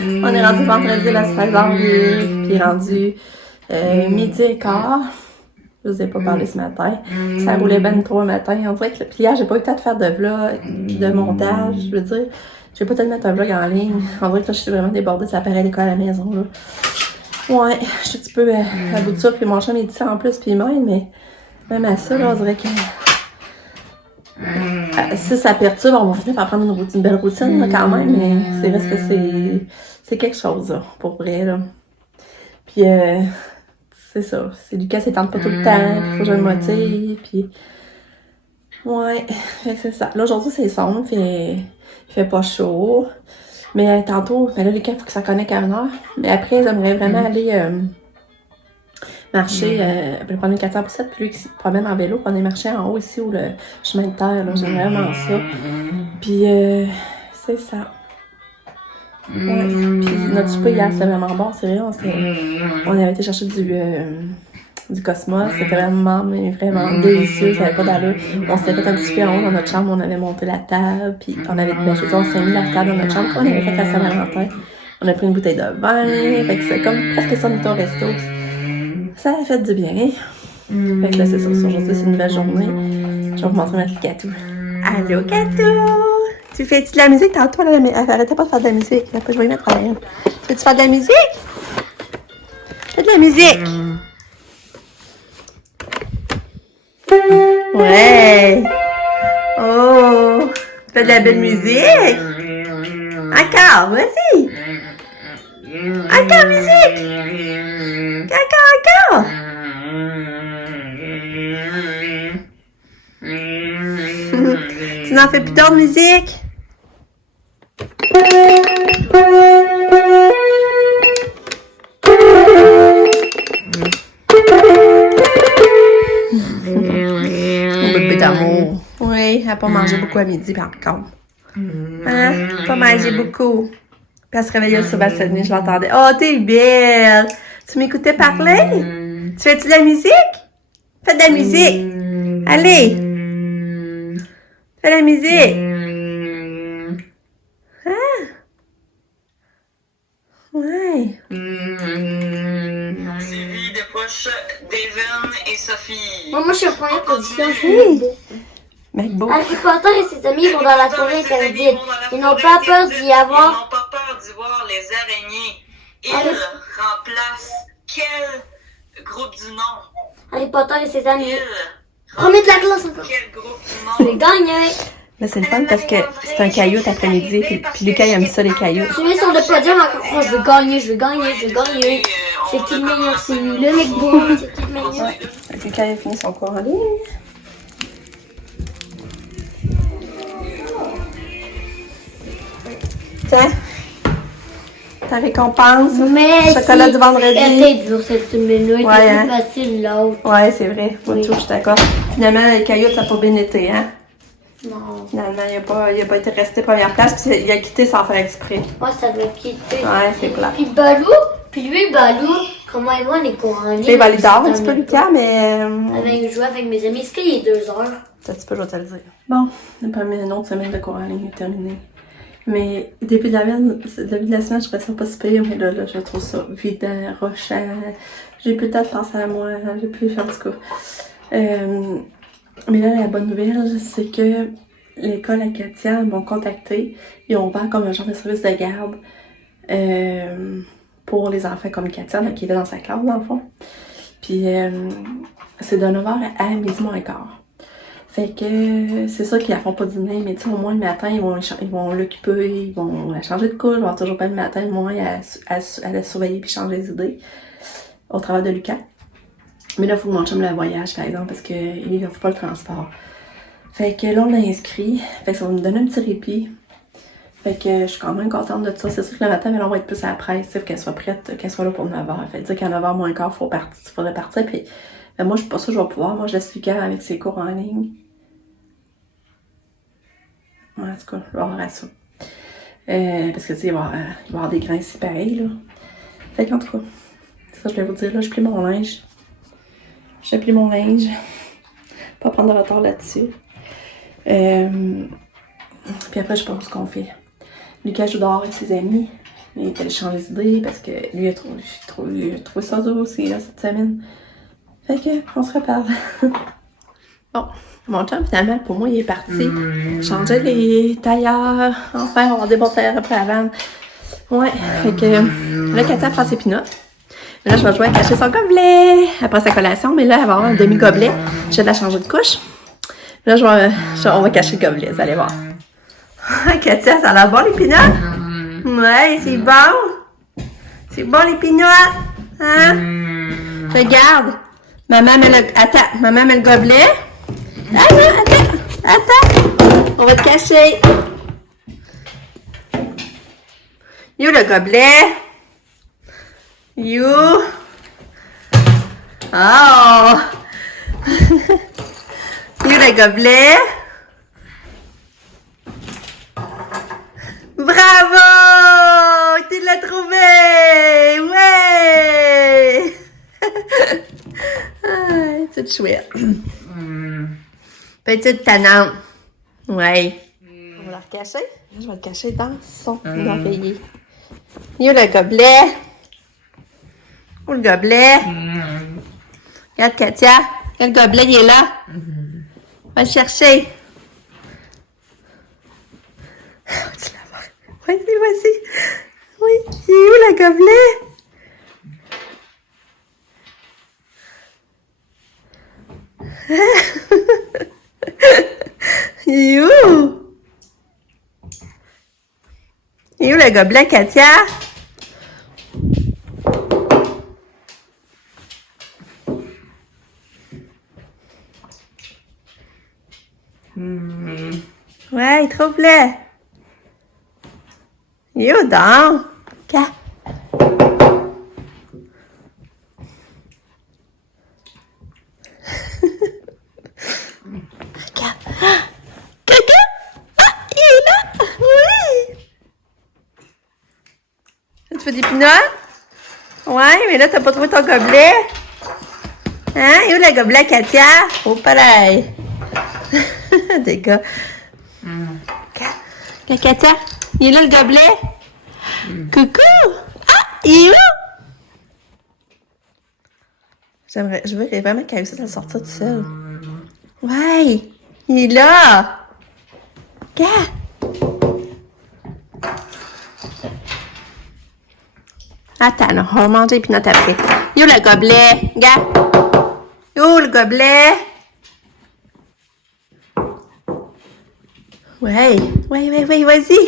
On est rendu vendredi le 16 avril, puis il est rendu midi et quart. Je vous ai pas parlé ce matin. Ça roulait ben trop le matin. On dirait que puis hier, j'ai pas eu le temps de faire de vlog, de montage. Je veux dire, j'ai pas le temps de mettre un vlog en ligne. On dirait que là, je suis vraiment débordée. Ça paraît l'école à la maison, là. Ouais, je suis un petit peu à bout de ça. Puis mon chum, il dit ça en plus, puis il m'aide, mais même à ça, là, on dirait que si ça perturbe, on va finir par prendre une belle routine, là, quand même. Mais c'est vrai que c'est quelque chose, là, pour vrai, là. Puis, c'est ça. C'est Lucas, il tente pas tout le temps, puis faut que je le motive, puis... Ouais, fait que c'est ça. Là, aujourd'hui, c'est sombre, il fait pas chaud. Mais tantôt, là, Lucas, il faut que ça connecte à 1h. Mais après, j'aimerais vraiment aller marcher, prendre une 400 poucettes, puis lui qui se promène en vélo, puis on est marché en haut ici, où le chemin de terre, là. J'aime vraiment ça. Puis, c'est ça. Ouais. Puis notre souper hier, c'était vraiment bon, c'est vrai. On avait été chercher du Cosmos, c'était vraiment délicieux, ça avait pas d'allure. On s'était fait un petit peu en haut dans notre chambre, on avait monté la table, puis on avait, on s'est mis la table dans notre chambre, puis on avait fait la Saint-Valentin. On a pris une bouteille de vin, fait que c'est comme presque ça, notre resto. Ça a fait du bien. Fait que là, c'est ça, aujourd'hui, c'est une belle journée. Je vais vous montrer notre Catou. Allô, Catou! Tu fais-tu de la musique tantôt? Elle arrêtait pas de faire de la musique. Je vais y mettre à l'air. Tu fais-tu faire de la musique? Fais de la musique! Ouais! Oh! Tu fais de la belle musique? Encore, vas-y! Encore musique! Encore! Tu n'en fais plus tant de musique? Mon bébé d'amour. Oui, elle n'a pas mangé beaucoup à midi, puis encore. Hein? Pas mangé beaucoup. Puis elle se réveillait sur Bassani, je l'entendais. Oh, t'es belle! Tu m'écoutais parler? Tu fais-tu de la musique? Fais de la musique! Allez! Fais de la musique! Hein? Ouais. Série de poches d'Evan et Sophie. Moi, je suis en première position. Oui. MacBook. Harry Potter et ses amis vont dans la forêt interdite. Ils n'ont pas peur d'y avoir. Ils n'ont pas peur d'y voir les araignées. Ils remplacent quel groupe du nom? Harry Potter et ses amis. Ils Premier de la classe encore. quel groupe du Je nom? vais gagner. Là, c'est le fun parce que c'est un caillou cet après-midi, puis Lucas, il aime ça, les cailloux. Je suis sur le podium encore. Oh, je vais gagner. C'est qui le meilleur? C'est lui, le McBook. C'est qui le meilleur? Ouais. Lucas, il a fini son cours en ligne. Tiens, ta récompense. Mais Chocolat du vendredi. Elle était dure cette minute. Ouais, C'était hein. plus facile l'autre. Ouais, c'est vrai. Moi, Oui. tout, je suis d'accord. Finalement, les cailloux, ça n'a pas bien été, hein? Non. Finalement, il a pas été resté première place, puis il a quitté sans faire exprès. Moi, ça veut quitter. Ouais, c'est plat. Puis Balou, comment il va les cours en ligne? Il va aller dehors un petit peu, Lucas, mais... Avec jouer avec mes amis. Est-ce qu'il est 2 heures? Un petit peu, je vais te le dire. Bon, une autre semaine de cours en ligne est terminée. Mais début de la semaine, je trouvais ça pas si pire, mais là, je trouve ça vidant, rochant. J'ai plus le temps de penser à moi, j'ai plus faire du coup. Mais là, la bonne nouvelle, c'est que l'école Acadia m'ont contacté. Ils ont ouvert comme un genre de service de garde pour les enfants comme Katia, qui étaient dans sa classe, dans le fond. Puis, c'est de 9h à midi moins quart. Fait que c'est sûr qu'ils la font pas dîner, mais tu sais, au moins le matin, ils vont l'occuper, ils vont la changer de couche, ils vont toujours pas le matin, au moins à la surveiller puis changer les idées au travail de Lucas. Mais là, il faut que mon chum le voyage, par exemple, parce qu'il n'offre pas le transport. Fait que là, on l'a inscrit. Fait que ça va me donner un petit répit. Fait que je suis quand même contente de ça. C'est sûr que le matin, on va être plus à la presse, qu'elle soit prête, qu'elle soit là pour 9h. Fait que dire qu'à 9h moins quart, il faudrait partir. Puis moi, je suis pas sûre que je vais pouvoir. Moi, je laisse Lucas avec ses cours en ligne. Ouais, en tout cas, je vais avoir à ça. Parce que, tu sais, il va y avoir des grains ici pareils, là. Fait qu'en tout cas, c'est ça que je vais vous dire. Là, je plie mon linge. J'ai plié mon linge. Pas prendre de retard là-dessus. Puis après, je sais pas ce qu'on fait. Lucas joue dehors avec ses amis. il était change les idées parce que lui, il a trouvé ça dur aussi, là, cette semaine. Fait que, on se reparle. Bon, mon chum, finalement, pour moi, il est parti changer les tailleurs. Enfin, on va des bons tailleurs après avant. Ouais, fait que là, Katia prend ses pinottes. Mais là, je vais jouer à cacher son gobelet après sa collation, mais là, elle va avoir un demi-gobelet. Je vais la changer de couche. Là, on va cacher le gobelet, vous allez voir. Katia, ça a l'air bon, les pinottes? Ouais, c'est bon. C'est bon, les pinottes. Hein? Regarde. Maman met le gobelet. Attends. On va te cacher. You, le gobelet. You. Oh. You, le gobelet. Bravo! Tu l'as trouvé! Ouais! Ah, c'est chouette. Petite tannante. Ouais. On va la recacher. Je vais le cacher dans son oreiller. Il y a le gobelet. Où le gobelet? Regarde, Katia. Le gobelet, il est là. Va le chercher. Tu la vois? Vas-y. Oui, il est où le gobelet? Il est où? Il est où le gobelet, Katia? Ouais, trouve-le. Il est où donc? Regarde. Tu fais des pinottes? Ouais, mais là, t'as pas trouvé ton gobelet? Hein? Et où le gobelet, Katia? Oh, pareil. Des gars. Katia, il est là le gobelet? Coucou! Ah, il est où? Je veux vraiment qu'elle réussisse à sortir tout seul. Ouais, il est là. Regarde. Attends, là, on va manger les pinottes après. Yo, le gobelet. Regarde. Yo, le gobelet. Ouais, vas-y.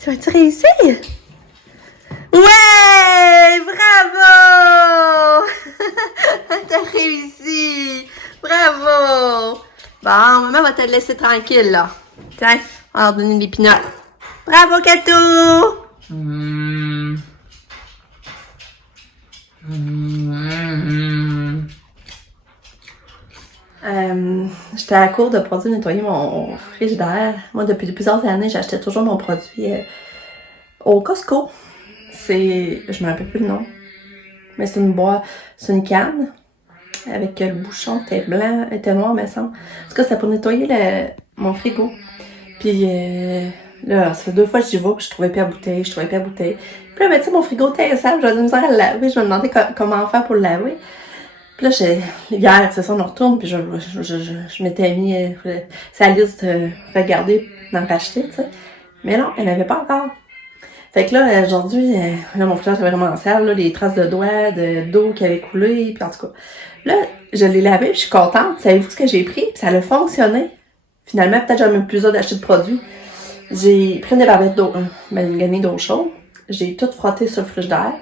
Tu vas-tu réussir? Ouais, bravo! T'as réussi. Bravo. Bon, maman va te laisser tranquille, là. Tiens, on va leur donner des pinottes. Bravo, Katou! J'étais à la cour de produits nettoyer mon frigidaire. Moi, depuis plusieurs années, j'achetais toujours mon produit au Costco. Je me rappelle plus le nom. Mais c'est une boîte, c'est une canne avec le bouchon était blanc, était noir, me semble. En tout cas, c'est pour nettoyer mon frigo. Puis là, ça fait 2 fois que j'y vais, puis je trouvais pas la bouteille. Puis là, ben, tu sais, mon frigo était sale, j'avais de la misère à le laver. Je me demandais comment faire pour le laver. Puis là, hier, c'est ça, on retourne, puis je m'étais mis sa liste regarder, d'en racheter, tu sais. Mais non, elle n'avait pas encore. Fait que là, aujourd'hui, là, mon frigidaire était vraiment sale, là, les traces de doigts, d'eau qui avait coulé, puis en tout cas. Là, je l'ai lavé, puis je suis contente. Savez-vous ce que j'ai pris? Puis ça a fonctionné. Finalement, peut-être j'avais même plus besoin d'acheter de produits. J'ai pris une barbette d'eau, une gainée d'eau chaude. J'ai tout frotté sur le frigidaire.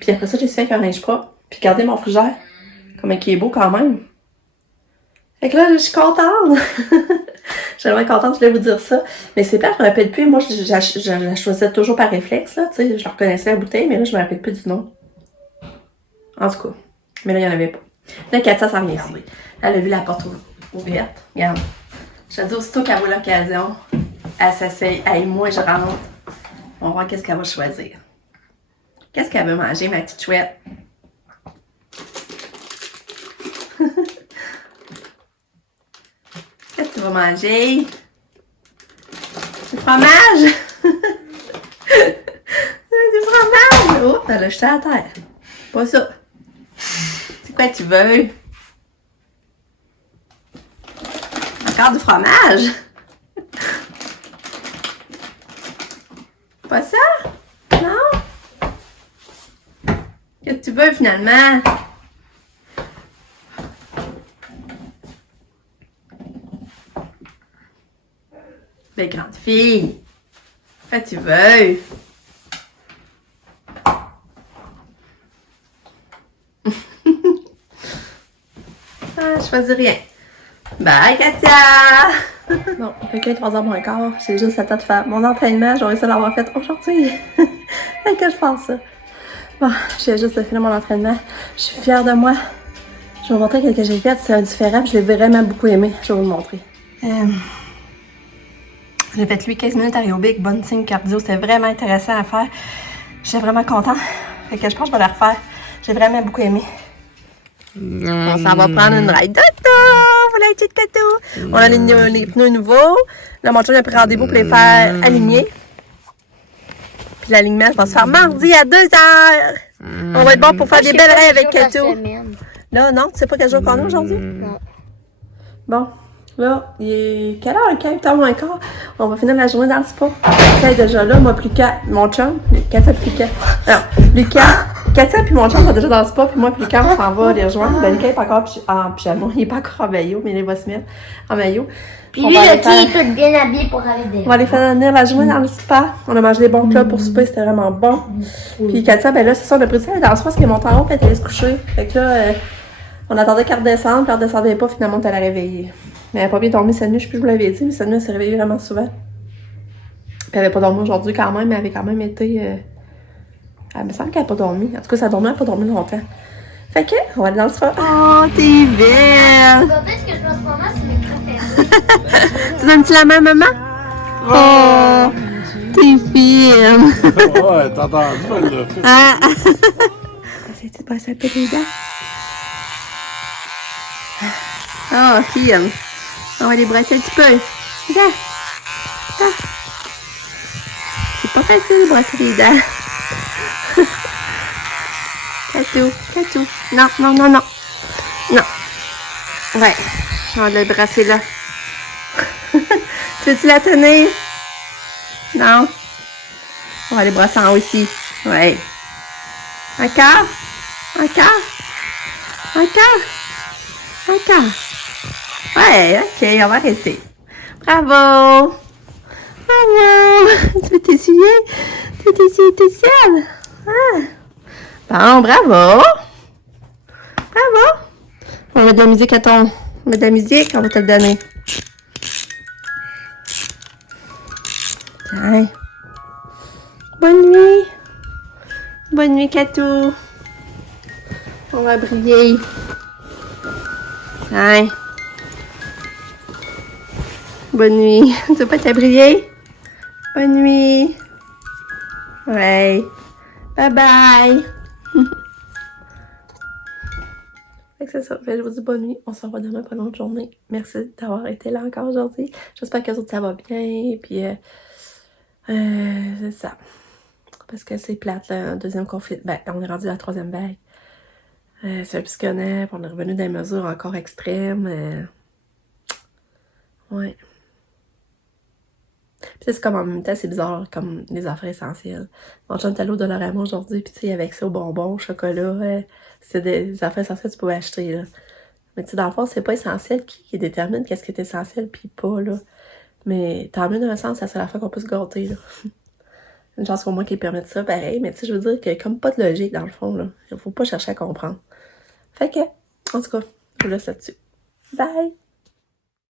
Puis après ça, j'ai fait avec un linge propre. Puis regardez mon frigidaire. Comme il est beau quand même. Fait que là, je suis contente. Je suis vraiment contente, je voulais vous dire ça. Mais c'est pas, je me rappelle plus. Moi, je la choisissais toujours par réflexe, là. Tu sais, je la reconnaissais la bouteille, mais là, je me rappelle plus du nom. En tout cas. Mais là, il n'y en avait pas. Là, Katia s'en vient ici. Elle a vu la porte ouverte. Regarde. Je te dis, aussitôt qu'elle voit l'occasion, elle s'essaye. Hey, moi, je rentre. On va voir qu'est-ce qu'elle va choisir. Qu'est-ce qu'elle veut manger, ma petite chouette? Qu'est-ce que tu vas manger? Du fromage? te jeter à terre. Pas ça. C'est quoi tu veux? Encore du fromage? Pas ça? Non? Qu'est-ce que tu veux finalement? Belle grande fille. Qu'est-ce que tu veux? Ah, je choisis rien. Bye, Katia! Bon, il fait 3h moins quart. J'ai juste le temps de faire mon entraînement. J'aurais essayé de l'avoir fait aujourd'hui. Fait que je pense ça. Bon, j'ai juste de finir mon entraînement. Je suis fière de moi. Je vais vous montrer ce que j'ai fait. C'est un différent. Je l'ai vraiment beaucoup aimé. Je vais vous le montrer. J'ai fait lui 15 minutes aérobic, bonne signe cardio. C'était vraiment intéressant à faire. J'étais vraiment contente. Fait que je pense que je vais le refaire. J'ai vraiment beaucoup aimé. On s'en va prendre une ride d'auto! Vous l'avez dit de cadeau! On a les pneus nouveaux. Là, mon chum a pris rendez-vous pour les faire aligner. Puis l'alignement va se faire mardi à 2h! On va être bon pour faire des belles rêves avec Kato. Là, non, tu sais pas quel jour qu'on a aujourd'hui? Non. Bon, là, il est quelle heure? 4h moins quart. On va finir la journée dans le spa. Ça est déjà là, moi, plus qu'à mon chum. Katia plus qu'à. Alors, Lucas. Katia puis mon chum sont déjà dans le spa, puis moi puis Lucas, on s'en va les rejoindre. Ben, Lucas est pas encore en pyjama, il est pas encore en maillot, mais il va se mettre en maillot. Puis lui, le qui est tout bien habillé pour aller dehors. On va aller faire venir la journée dans le spa. On a mangé des bons plats pour souper, c'était vraiment bon. Puis Katia, ben là, c'est ça, on a pris ça dans le spa parce qu'elle est montée en haut, puis elle est allée se coucher. Fait que là, on attendait qu'elle redescende, puis elle redescendait pas, finalement, on est allé la réveiller. Mais elle n'a pas bien dormi cette nuit, je sais plus, je vous l'avais dit, mais cette nuit, elle s'est réveillée vraiment souvent. Puis elle avait pas dormi aujourd'hui quand même, mais elle avait quand même été. Elle me semble qu'elle n'a pas dormi. En tout cas, ça a dormi, elle n'a pas dormi longtemps. Fait que, on va aller dans le spa. Oh, t'es belle! Peut-être que je pense moment, c'est mes préférés. Tu donnes-tu la main, maman? Oh, t'es fine! Ouais, t'as entendu, elle l'a fait. Ah! Essaye-tu de brasser un peu les dents? Oh, fine! On va les brasser un petit peu. Ça! Ça! C'est pas facile de brasser les dents. Katou. Non. Non. Ouais. On va le brasser là. Tu veux-tu la tenir? Non. On va les brasser en haut aussi. Ouais. Encore. Ouais, ok, on va arrêter. Bravo. Tu veux t'essuyer? Tu veux t'essuyer tout seul? Ah. Bon, bravo! On va mettre de la musique à ton... On va mettre de la musique, on va te le donner. Tiens. Bonne nuit, Katou. On va briller. Tiens. Bonne nuit. Tu veux pas te briller? Bonne nuit. Ouais. Bye bye. C'est ça. Je vous dis bonne nuit. On se revoit demain pour une autre journée. Merci d'avoir été là encore aujourd'hui. J'espère que ça va bien. Puis, c'est ça. Parce que c'est plate, là, un deuxième confinement. Ben, on est rendu à la 3e vague. C'est un psychonaire. On est revenu dans des mesures encore extrêmes. Ouais. Puis c'est comme en même temps, c'est bizarre, comme les affaires essentielles. Mon chum est allé au Dollarama aujourd'hui, puis tu sais, avec ça, au bonbons, au chocolat, c'est des affaires essentielles que tu pouvais acheter, là. Mais tu sais, dans le fond, c'est pas essentiel qui détermine qu'est-ce qui est essentiel, puis pas, là. Mais tant mieux d'un sens, c'est la seule affaire qu'on peut se gâter, là. Une chance qu'au moins qu'ils permettent ça, pareil. Mais tu sais, je veux dire que comme pas de logique, dans le fond, là. Il faut pas chercher à comprendre. Fait que, en tout cas, je vous laisse là-dessus. Bye!